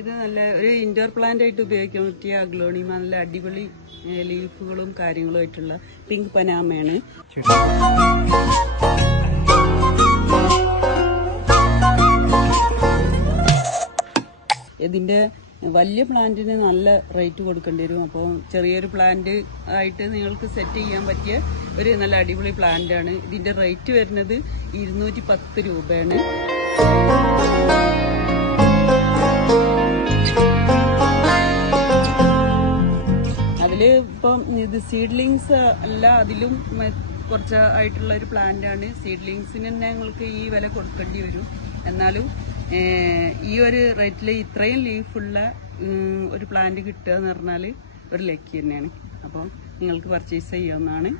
ഇത് നല്ല ഒരു ഇൻഡോർ പ്ലാന്റ് ആയിട്ട് ഉപയോഗിക്കാൻ പറ്റിയ അഗ്ലോണിമ, നല്ല അടിപൊളി ലീഫുകളും കാര്യങ്ങളും ആയിട്ടുള്ള പിങ്ക് പനാമയാണ്. ഇതിന്റെ വലിയ പ്ലാന്റിന് നല്ല റേറ്റ് കൊടുക്കേണ്ടി വരും. അപ്പോൾ ചെറിയൊരു പ്ലാന്റ് ആയിട്ട് നിങ്ങൾക്ക് സെറ്റ് ചെയ്യാൻ പറ്റിയ ഒരു നല്ല അടിപൊളി പ്ലാന്റ് ആണ്. ഇതിന്റെ റേറ്റ് വരുന്നത് 210 രൂപയാണ്. അതില് ഇപ്പം ഇത് സീഡ്ലിങ്സ് അല്ല, അതിലും കുറച്ച് ആയിട്ടുള്ള ഒരു പ്ലാന്റ് ആണ്. സീഡ്ലിങ്സിന് തന്നെ ഞങ്ങൾക്ക് ഈ വില കൊടുക്കേണ്ടി വരും. എന്നാലും ഈ ഒരു റേറ്റിൽ ഇത്രയും ലീഫുള്ള ഒരു പ്ലാന്റ് കിട്ടുക എന്ന് പറഞ്ഞാൽ ഒരു ലക്കി തന്നെയാണ്. അപ്പോൾ നിങ്ങൾക്ക് പർച്ചേസ് ചെയ്യാവുന്നതാണ്.